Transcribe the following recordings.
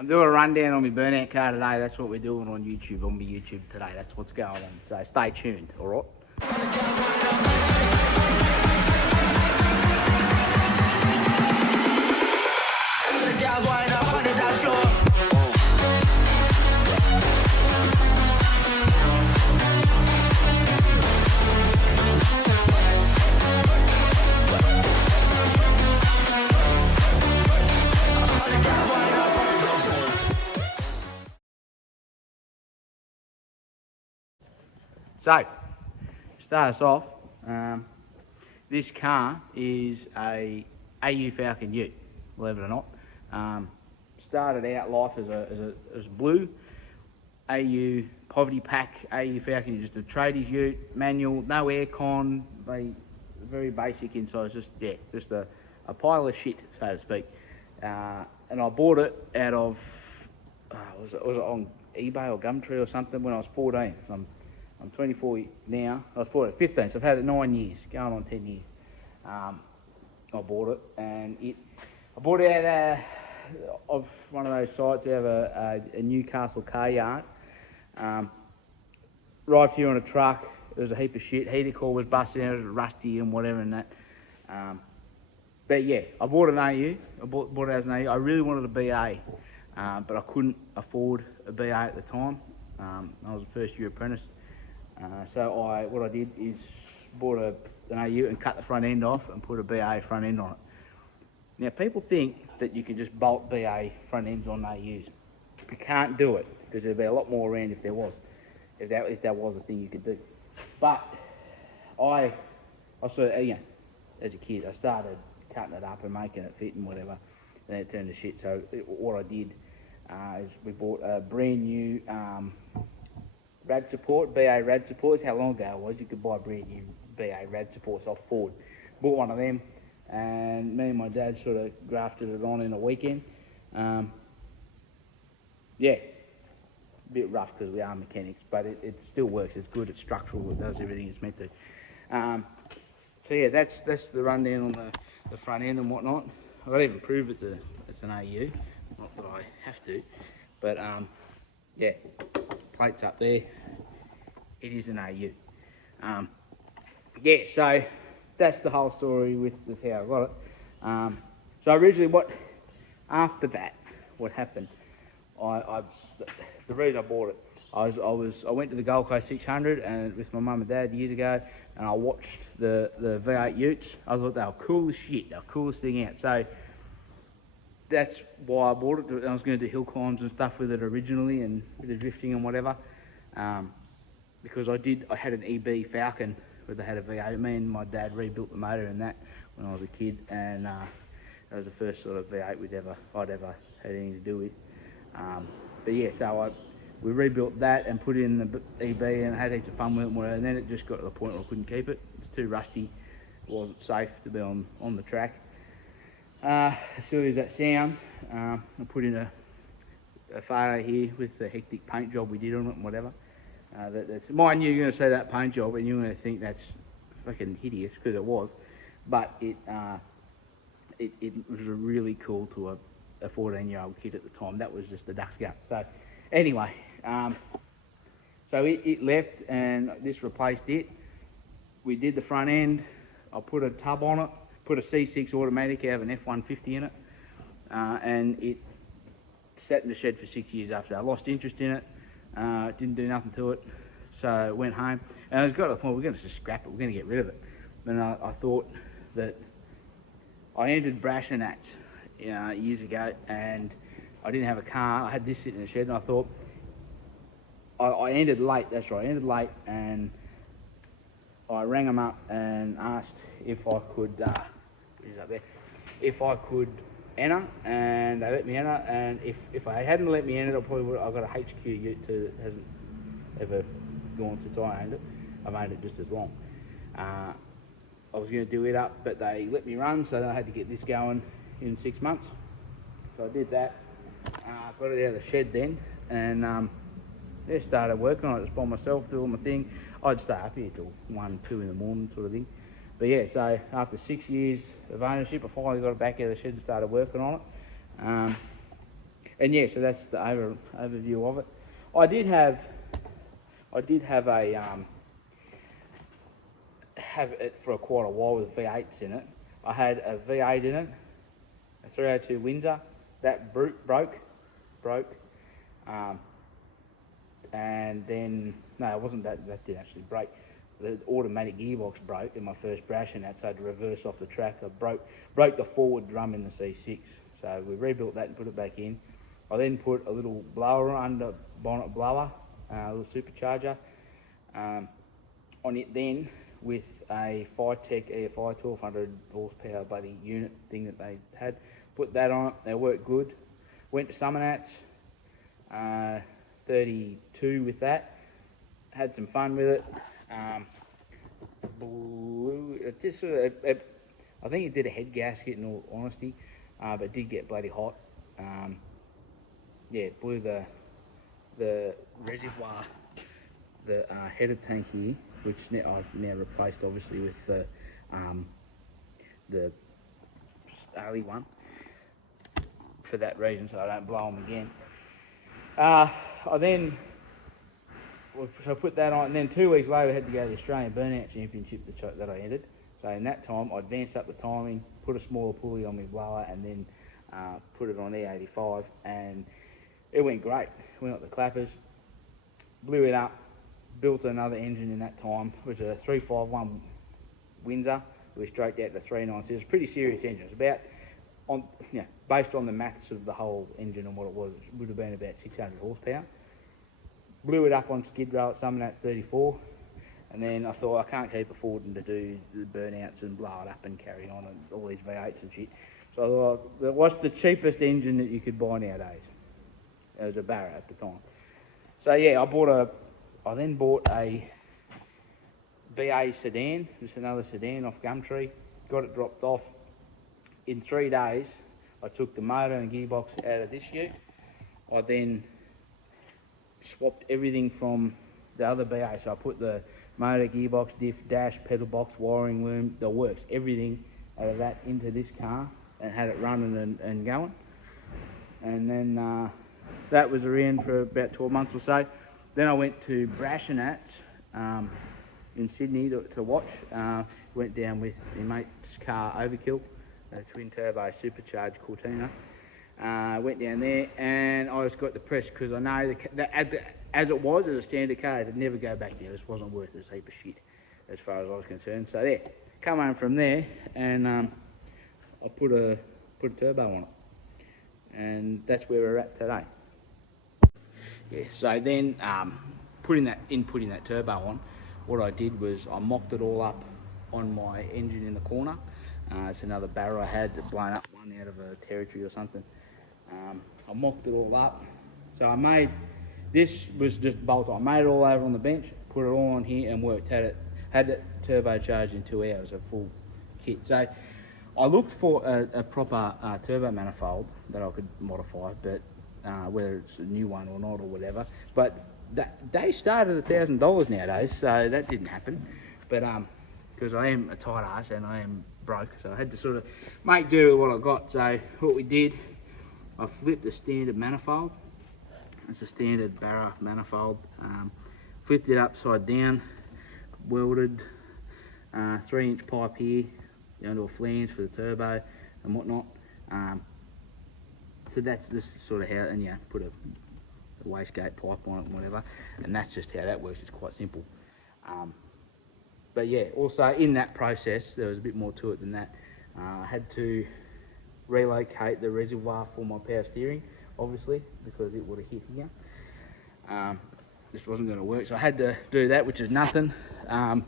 I'm doing a rundown on my burnout car today. That's what we're doing on YouTube, on my YouTube today. That's what's going on. So stay tuned, all right? So, start us off. This car is a AU Falcon Ute, believe it or not. Started out life as a blue AU poverty pack AU Falcon, just a tradies Ute, manual, no aircon, very basic inside, just a pile of shit, so to speak. And I bought it out of was it on eBay or Gumtree or something when I was 14. I'm 24 now. I was 14, 15, so I've had it 9 years, going on 10 years. I bought it, and I bought it out of one of those sites out of a Newcastle car yard. Arrived here on a truck. There was a heap of shit. Heater core was busting out, it was rusty and whatever and that. But yeah, I bought an AU. I bought it as an AU. I really wanted a BA, but I couldn't afford a BA at the time. I was a first year apprentice. So what I did is bought an AU and cut the front end off and put a BA front end on it. Now people think that you can just bolt BA front ends on AUs. You can't do it because there'd be a lot more around if there was, if that was a thing you could do. But I sort of, as a kid, I started cutting it up and making it fit and whatever, and then it turned to shit. So what I did is we bought a brand new rad support, BA rad supports. How long ago it was, you could buy brand new BA rad supports off Ford. Bought one of them, and me and my dad sort of grafted it on in a weekend. Yeah, a bit rough because we are mechanics, but it still works. It's good, it's structural, it does everything it's meant to. So yeah, that's the rundown on the front end and whatnot. I've got to even prove it's an AU, not that I have to, but yeah, plates up there, it is an AU. Yeah, so that's the whole story with how I got it. So originally after that, what happened, the reason I bought it, I went to the Gold Coast 600 and with my mum and dad years ago, and I watched the V8 Utes. I thought they were cool as shit, they were the coolest thing out. So that's why I bought it. I was going to do hill climbs and stuff with it originally, and a bit of drifting and whatever. Because I had an EB Falcon where they had a V8. Me and my dad rebuilt the motor in that when I was a kid, and that was the first sort of V8 I'd ever had anything to do with. But yeah, so we rebuilt that and put in the EB and had heaps of fun with it, and then it just got to the point where I couldn't keep it. It's too rusty. It wasn't safe to be on the track. As silly as that sounds, I put in a photo here with the hectic paint job we did on it and whatever. Mind you, you're going to see that paint job and you're going to think that's fucking hideous, because it was, but it was really cool to a 14-year-old kid at the time. That was just the duck's gut. So anyway, so it left and this replaced it. We did the front end. I put a tub on it, put a C6 automatic out of an F-150 in it, and it sat in the shed for 6 years after. I lost interest in it, didn't do nothing to it, so I went home, and I was got to the point, we're going to just scrap it, we're going to get rid of it. And I thought that I entered Brashnats years ago, and I didn't have a car. I had this sitting in the shed, and I thought, I entered late, that's right, I entered late, and I rang them up and asked if I could, he's up there, if I could enter, and they let me enter. And if I hadn't let me enter, I probably would. I've got a HQ Ute that hasn't ever gone since I owned it. I've owned it just as long. I was going to do it up, but they let me run, so I had to get this going in 6 months. So I did that. Got it out of the shed then, and yeah, started working on it just by myself, doing my thing. I'd stay up here till 1, 2 in the morning, sort of thing. But yeah, so after 6 years of ownership, I finally got it back out of the shed and started working on it. And yeah, so that's the overview of it. I did have a have it for quite a while with V8s in it. I had a V8 in it, a 302 Windsor, that broke, and then, no, it wasn't that didn't actually break. The automatic gearbox broke in my first brash, and so I had to reverse off the track. I broke the forward drum in the C6, so we rebuilt that and put it back in. I then put a little blower under bonnet blower, a little supercharger on it then with a Phytech EFI 1200 horsepower bloody unit thing that they had. Put that on it, they worked good. Went to Summernats, 32 with that. Had some fun with it. I think it did a head gasket in all honesty, but it did get bloody hot. Yeah, it blew the reservoir, the header tank here, which I've now replaced obviously with the Starly one for that reason, so I don't blow them again. So I put that on, and then 2 weeks later I had to go to the Australian Burnout Championship that I entered. So in that time I advanced up the timing, put a smaller pulley on my blower, and then put it on E85, and it went great. Went up the clappers, blew it up, built another engine in that time, which was a 351 Windsor. We straight out to 396. It was a pretty serious engine. It was about, based on the maths of the whole engine and what it was, it would have been about 600 horsepower. Blew it up on skid row at Summernats 34, and then I thought I can't keep affording to do the burnouts and blow it up and carry on and all these V8s and shit. So I thought, what's the cheapest engine that you could buy nowadays? It was a Barra at the time. So yeah, I then bought a BA sedan, just another sedan off Gumtree, got it dropped off. In 3 days, I took the motor and gearbox out of this ute. I then swapped everything from the other BA, so I put the motor, gearbox, diff, dash, pedal box, wiring loom, the works, everything out of that into this car and had it running and going. And then that was around for about 12 months or so. Then I went to Brashenats in Sydney to watch. Went down with my mate's car Overkill, a twin turbo supercharged Cortina. Went down there and I just got depressed because I know as it was as a standard car, it'd never go back there. It just wasn't worth it. It's a heap of shit as far as I was concerned. So there, come home from there and I put a turbo on it, and that's where we're at today. Yeah. So then putting that turbo on, what I did was I mocked it all up on my engine in the corner. It's another barrel I had that blown up one out of a territory or something. I mocked it all up. So this was just bolt on. I made it all over on the bench, put it all on here and worked. Had it turbocharged in 2 hours, a full kit. So I looked for a proper turbo manifold that I could modify, but whether it's a new one or not or whatever. But they start at $1,000 nowadays, so that didn't happen. But because I am a tight ass and I am broke, so I had to sort of make do with what I got. So what we did, I flipped a standard manifold. It's a standard barra manifold. Flipped it upside down, welded 3-inch pipe here onto a flange for the turbo and whatnot. So that's just sort of how, and yeah, put a wastegate pipe on it and whatever, and that's just how that works. It's quite simple. But yeah, also in that process, there was a bit more to it than that. I had to relocate the reservoir for my power steering, obviously, because it would have hit here. This wasn't going to work, so I had to do that, which is nothing. That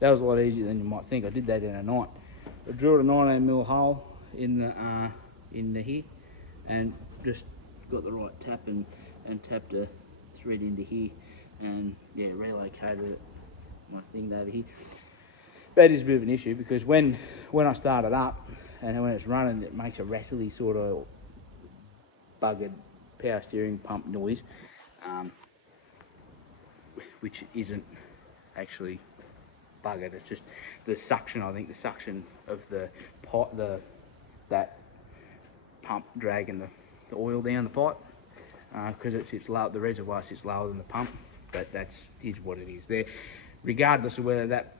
was a lot easier than you might think. I did that in a night. I drilled a 19mm hole in the here, and just got the right tap and tapped a thread into here, and yeah, relocated it, my thing over here. That is a bit of an issue because when I start it up and when it's running, it makes a rattly sort of buggered power steering pump noise, which isn't actually buggered. It's just the suction. I think the suction of that pump dragging the the oil down the pipe, because it sits low, the reservoir sits lower than the pump, but is what it is. There, regardless of whether that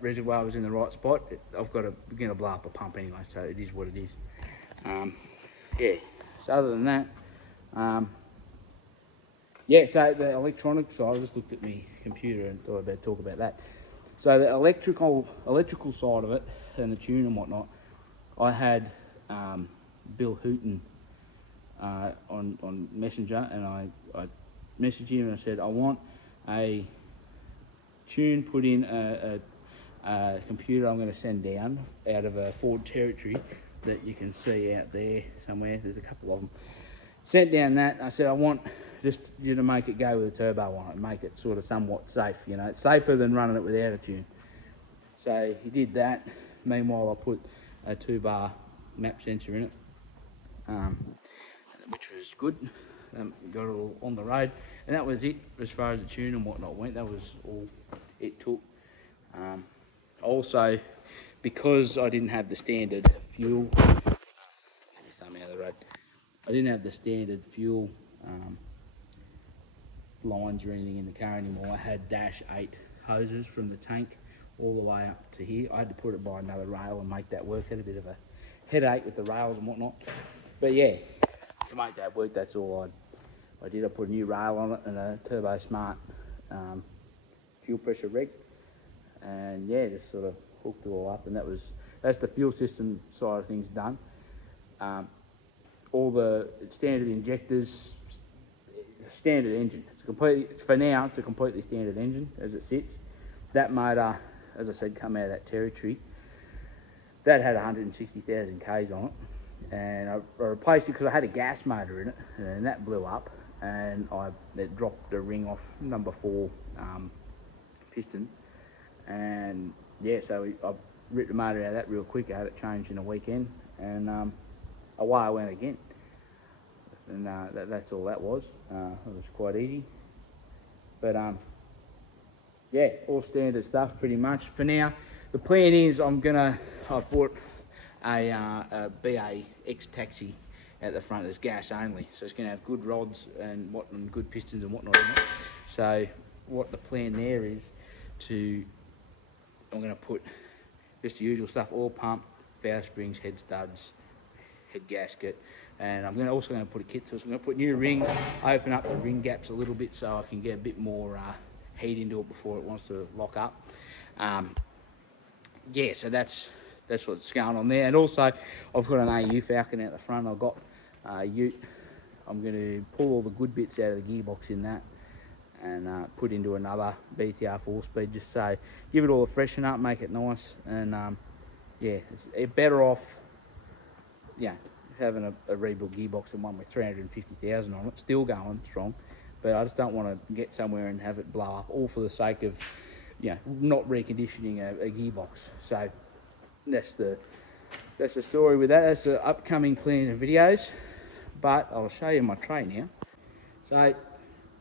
reservoir was in the right spot, we're going to blow up a pump anyway, so it is what it is. Yeah, so other than that, yeah, so the electronics, so I just looked at my computer and thought I'd talk about that. So the electrical side of it, and the tune and whatnot, I had Bill Hooton on Messenger, and I messaged him and I said, I want a tune put in a computer I'm going to send down out of a Ford Territory that you can see out there somewhere. There's a couple of them. Sent down that. I said, I want just you to make it go with a turbo on it, make it sort of somewhat safe. You know, it's safer than running it without a tune. So he did that. Meanwhile, I put a 2-bar map sensor in it, which was good. Got it all on the road, and that was it as far as the tune and whatnot went. That was all it took. Also, because I didn't have the standard fuel, I didn't have the standard fuel lines or anything in the car anymore. I had -8 hoses from the tank all the way up to here. I had to put it by another rail and make that work. Had a bit of a headache with the rails and whatnot, but yeah, to make that work, that's all I did. I put a new rail on it and a Turbo Smart fuel pressure reg, and yeah, just sort of hooked it all up, and that's the fuel system side of things done. All the standard injectors, standard engine. For now, it's a completely standard engine as it sits. That motor, as I said, come out of that Territory. That had 160,000 Ks on it, and I replaced it because I had a gas motor in it, and that blew up, and it dropped the ring off number 4 piston, and yeah, so I ripped the motor out of that real quick. I had it changed in a weekend, and away I went again. And that's all that was. It was quite easy. But yeah, all standard stuff pretty much. For now, the plan is I've bought a BA X taxi at the front that's gas only. So it's going to have good rods and good pistons and whatnot in it. So what the plan there is I'm going to put just the usual stuff: oil pump, valve springs, head studs, head gasket, and I'm also going to put a kit to it. So I'm going to put new rings, open up the ring gaps a little bit so I can get a bit more heat into it before it wants to lock up. Yeah, so that's what's going on there. And also, I've got an AU Falcon out the front. I've got a Ute. I'm going to pull all the good bits out of the gearbox in that and put into another BTR 4-speed, just so give it all a freshen up, make it nice, and yeah, it's better off, yeah, having a rebuilt gearbox than one with 350,000 on it, still going strong. But I just don't want to get somewhere and have it blow up, all for the sake of, you know, not reconditioning a gearbox. So that's the story with that. That's the upcoming plan of videos. But I'll show you my tray now. So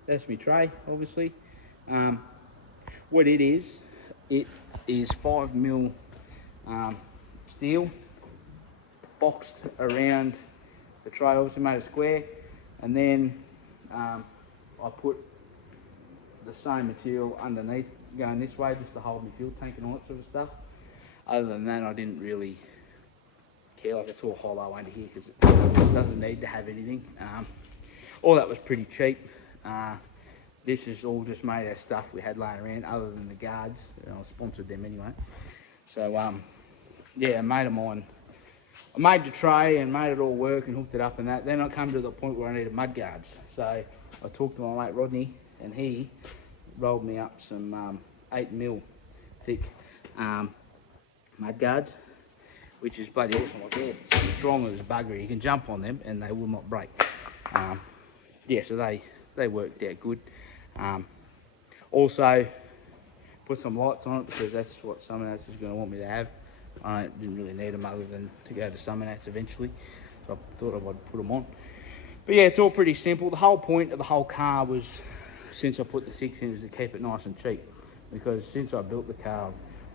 that's my tray, obviously. What it is 5mm steel boxed around the tray, obviously made a square, and then I put the same material underneath going this way just to hold my fuel tank and all that sort of stuff. Other than that, I didn't really care. Like, it's all hollow under here because it doesn't need to have anything. All that was pretty cheap. This is all just made out of stuff we had laying around other than the guards. I sponsored them anyway. So yeah, a mate of mine, I made the tray and made it all work and hooked it up and that. Then I come to the point where I needed mud guards. So I talked to my mate Rodney, and he rolled me up some 8mm thick mud guards, which is bloody awesome. Like, they're strong as a bugger. You can jump on them and they will not break. Yeah, so they worked out good. Also put some lights on it because that's what Summernats is going to want me to have. I didn't really need them other than to go to Summernats eventually, so I thought I would put them on. But yeah, it's all pretty simple. The whole point of the whole car was, since I put the 6 in, was to keep it nice and cheap. Because since I built the car,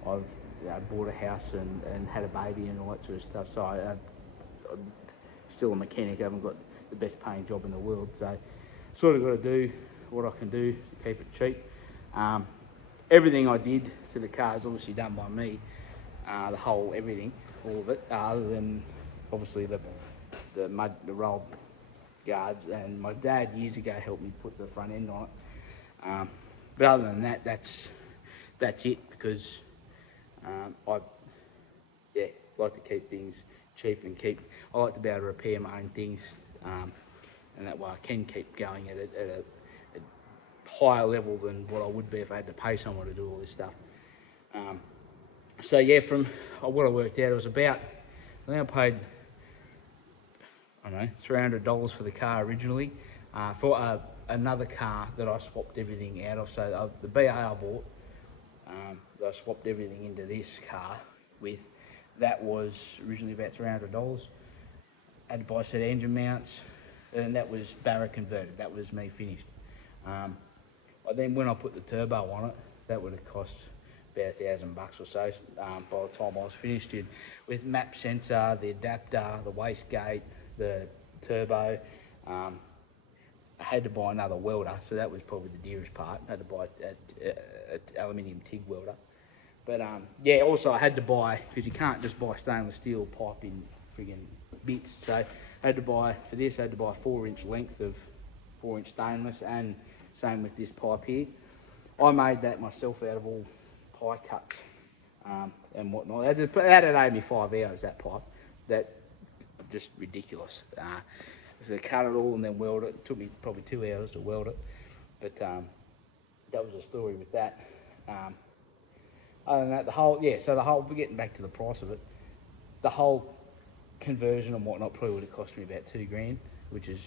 I've bought a house and had a baby and all that sort of stuff. So I'm still a mechanic. I haven't got the best paying job in the world. So sort of got to do what I can do to keep it cheap. Everything I did to the car is obviously done by me. The whole everything, all of it, other than obviously the rolled guards, and my dad years ago helped me put the front end on it. But other than that, that's it, because I like to keep things cheap and I like to be able to repair my own things, and that way I can keep going at a higher level than what I would be if I had to pay someone to do all this stuff. So yeah, from what I worked out, it was about, I think I paid, I don't know, $300 for the car originally, for another car that I swapped everything out of. So the BA I bought, I swapped everything into this car with, that was originally about $300. Had to buy a set of engine mounts, and that was barra converted. That was me finished. Then when I put the turbo on it, that would have cost about $1,000 or so by the time I was finished with map sensor, the adapter, the wastegate, the turbo. I had to buy another welder, so that was probably the dearest part. I had to buy an aluminium TIG welder. But yeah, also I had to buy, because you can't just buy stainless steel pipe in friggin' bits, so I had to buy, for this, I had to buy a 4-inch length of 4-inch stainless, and same with this pipe here. I made that myself out of all pie cuts and whatnot. That had made me 5 hours, that pipe. That just ridiculous. So cut it all and then weld it. It took me probably 2 hours to weld it. But that was the story with that. Other than that, we're getting back to the price of it. The whole conversion and whatnot probably would have cost me about $2,000, which is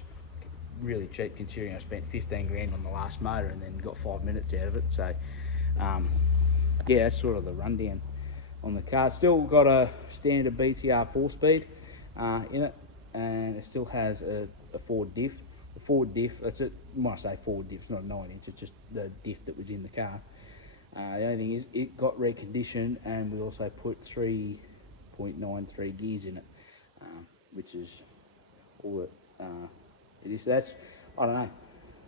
really cheap considering I spent $15,000 on the last motor and then got 5 minutes out of it. So yeah, that's sort of the rundown on the car. It's still got a standard BTR 4-speed in it, and it still has a Ford diff. The Ford diff, that's it. When I say Ford diff, it's not a 9-inch, it's just the diff that was in the car. The only thing is, it got reconditioned, and we also put 3.93 gears in it, which is all that it is. That's, I don't know,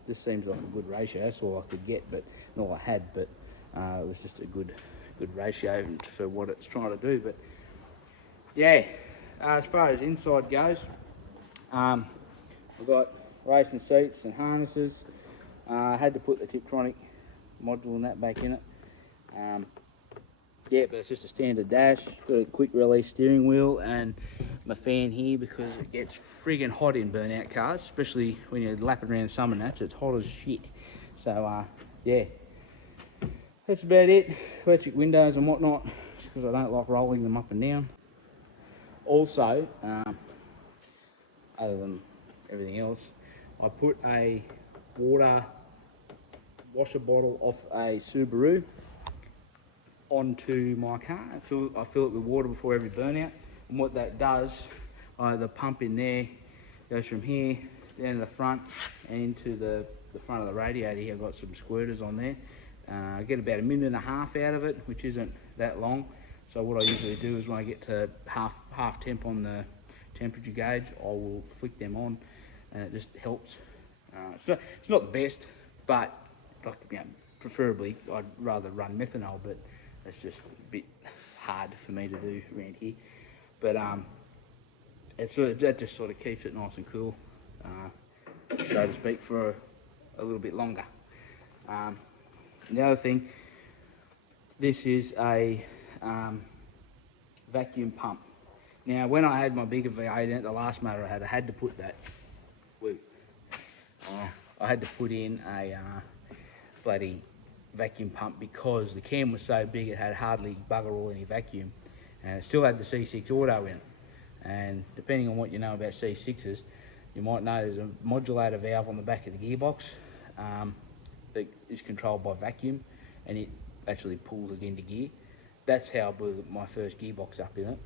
this seems like a good ratio. That's all I could get, but not all I had, but it was just a good ratio for what it's trying to do. But yeah, as far as inside goes, I've got racing seats and harnesses. I had to put the Tiptronic module and that back in it. Yeah, but it's just a standard dash. Got a quick release steering wheel and my fan here, because it gets friggin' hot in burnout cars, especially when you're lapping around summer nats. It's hot as shit. So yeah, that's about it. Electric windows and whatnot, because I don't like rolling them up and down. Also, other than everything else, I put a water washer bottle off a Subaru onto my car. I fill it with water before every burnout, and what that does, the pump in there goes from here down to the front and into the front of the radiator here. I've got some squirters on there. I get about 1.5 minutes out of it, which isn't that long. So what I usually do is when I get to half temp on the temperature gauge, I will flick them on, and it just helps. It's not the best, but like, you know, preferably I'd rather run methanol, but that's just a bit hard for me to do around here. But that just sort of keeps it nice and cool, so to speak, for a little bit longer. The other thing, this is a vacuum pump. Now, when I had my bigger V8 in it, the last motor I had to put that. I had to put in a bloody vacuum pump, because the cam was so big it had hardly bugger all any vacuum, and it still had the C6 auto in it. And depending on what you know about C6s, you might know there's a modulator valve on the back of the gearbox that is controlled by vacuum, and it actually pulls it into gear. That's how I blew my first gearbox up in it.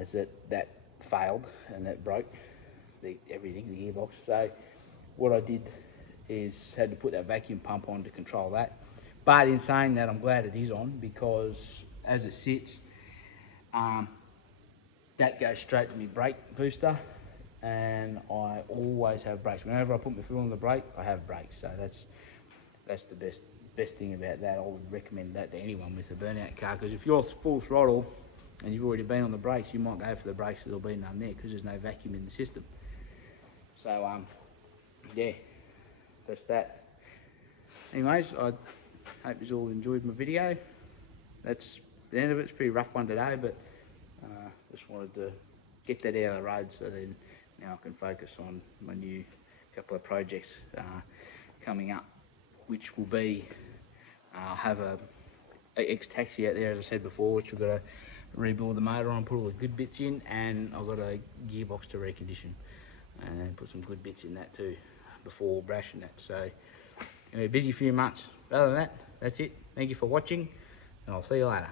Is that failed and that broke everything, the gearbox. So what I did is had to put that vacuum pump on to control that. But in saying that, I'm glad it is on, because as it sits, that goes straight to my brake booster, and I always have brakes. Whenever I put my foot on the brake, I have brakes. So that's the best thing about that. I would recommend that to anyone with a burnout car, because if you're full throttle and you've already been on the brakes, you might go for the brakes, there'll be none there because there's no vacuum in the system. So yeah, that's that. Anyways, I hope you all enjoyed my video. That's the end of it. It's a pretty rough one today, but just wanted to get that out of the road, so then now I can focus on my new couple of projects coming up, which will be I'll have a X-Taxi out there, as I said before, which we've got to rebuild the motor on, put all the good bits in, and I've got a gearbox to recondition and put some good bits in that too before brashing that. So gonna be a busy few months. Other than that, that's it. Thank you for watching, and I'll see you later.